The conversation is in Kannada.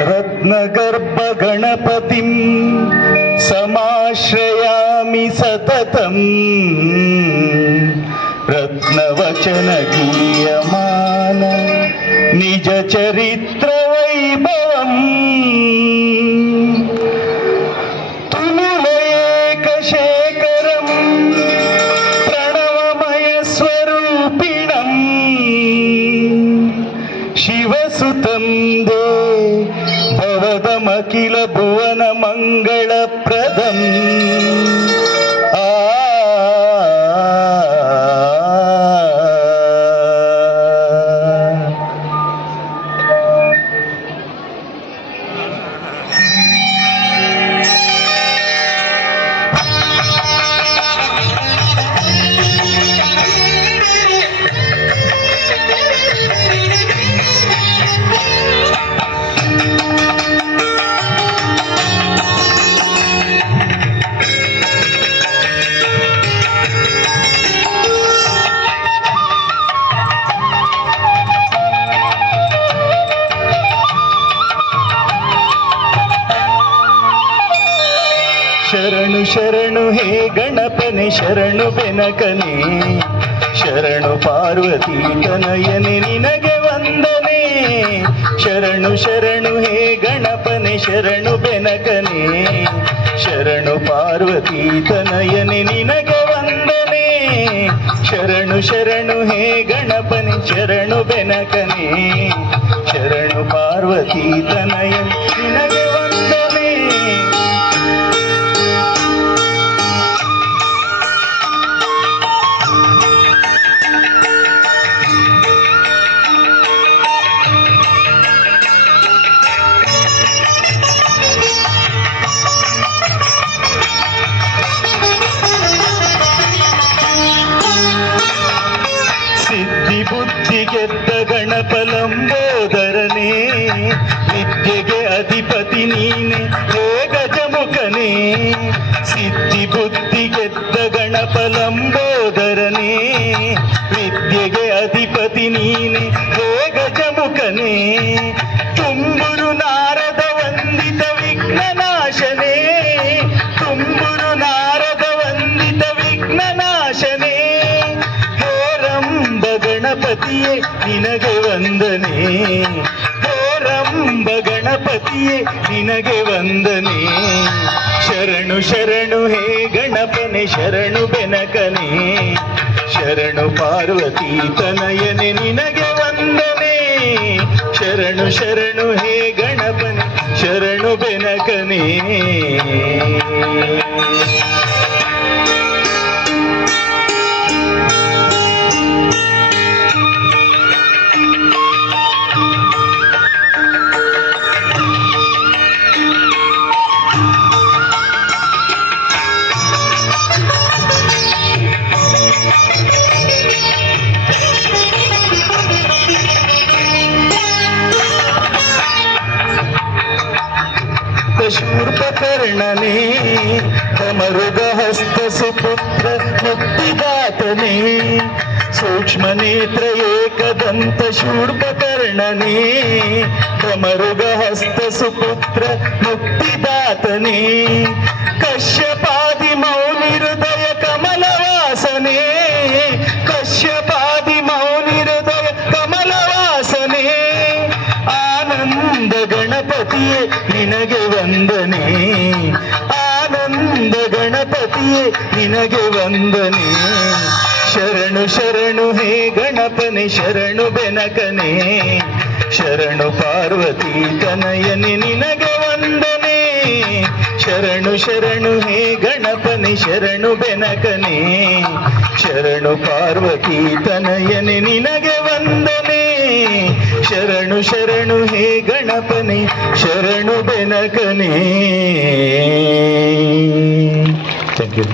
रत्नगर्भगणपतिं समाश्रयामि सततम् रत्नवचनगीयमान निजचरित्रवैभवम् तुमुलयेकशेखरं प्रणवमयस्वरूपिणं शिवसुतं दे भवदमखिल भुवन मङ्गलप्रदम् ಶರಣು ಶರಣು ಹೇ ಗಣಪನೆ ಶರಣು ಬೆನಕನೆ ಶರಣು ಪಾರ್ವತಿ ತನಯನೆ ನಿನಗೆ ವಂದನೆ ಶರಣು ಶರಣು ಹೇ ಗಣಪನೆ ಶರಣು ಬೆನಕನೆ ಶರಣು ಪಾರ್ವತಿ ತನಯನೆ ನಿನಗೆ ವಂದನೆ ಶರಣು ಶರಣು ಹೇ ಗಣಪನೆ ಶರಣು ಬೆನಕನೆ ಶರಣು ಪಾರ್ವತಿ ತನಯನೆ ನಿನಗೆ ವಂದನೆ ಬುದ್ಧಿಗೆದ್ದ ಗಣಪಲಂಬೋದರನೇ ವಿದ್ಯೆಗೆ ಅಧಿಪತಿ ನೀನೆ ಹೇ ಗಜಮುಖನೇ ಸಿದ್ಧಿ ಬುದ್ಧಿಗೆದ್ದ ಗಣಪಲಂಬೋದರನೇ ವಿದ್ಯೆಗೆ ಅಧಿಪತಿ ನೀನೆ ಹೇ ಗಜಮುಖನೇ ತುಂಬುರು ನಾರದ ವಂದಿತ ವಿಘ್ನನಾಶನೇ ತುಂಬುರು ನಾರದ ವಂದಿತ ವಿಘ್ನನಾಶನೇ ಗಣಪತಿಯೇ ನಿನಗೆ ವಂದನೆ ಹೇರಂಬ ಗಣಪತಿಯೇ ನಿನಗೆ ವಂದನೆ ಶರಣು ಶರಣು ಹೇ ಗಣಪನೆ ಶರಣು ಬೆನಕನೆ ಶರಣು ಪಾರ್ವತಿ ತನಯನೆ ನಿನಗೆ ವಂದನೆ ಶರಣು ಶರಣು ಹೇ ಗಣಪನೆ ಶರಣು ಬೆನಕನೆ ಶೂರ್ಪಕರ್ಣನೇ ಕಮರುಗಹಸ್ತ ಸುಪುತ್ರ ಮುಕ್ತಿದಾತನೇ ಸೂಕ್ಷ್ಮ ನೇತ್ರ ಏಕದಂತ ಶೂರ್ಪಕರ್ಣನೇ ಕಮರುಗಹಸ್ತ ಸುಪುತ್ರ ಮುಕ್ತಿದಾತನೇ ಕಶ್ಯಪಾದಿ ಮೌನಿ ಹೃದಯ ಕಮಲವಾಸನೇ ಕಶ್ಯಪಾದಿ ಮೌನಿ ಹೃದಯ ಕಮಲವಾಸನೇ ಆನಂದ ಗಣಪತಿಯೇ ನಿನಗೆ ವಂದನೆ ಆನಂದ ಗಣಪತಿಯೇ ನಿನಗೆ ವಂದನೆ ಶರಣು ಶರಣು ಹೇ ಗಣಪನೆ ಶರಣು ಬೆನಕನೆ ಶರಣು ಪಾರ್ವತಿ ತನಯನೆ ನಿನಗೆ ವಂದನೆ ಶರಣು ಶರಣು ಹೇ ಗಣಪನೆ ಶರಣು ಬೆನಕನೆ ಶರಣು ಪಾರ್ವತಿ ತನಯನೆ ನಿನಗೆ ವಂದನೆ ಶರಣು ಶರಣು ಹೇ ಗಣಪನೆ ಶರಣು ಬೆನಕನೆ ಥ್ಯಾಂಕ್ ಯು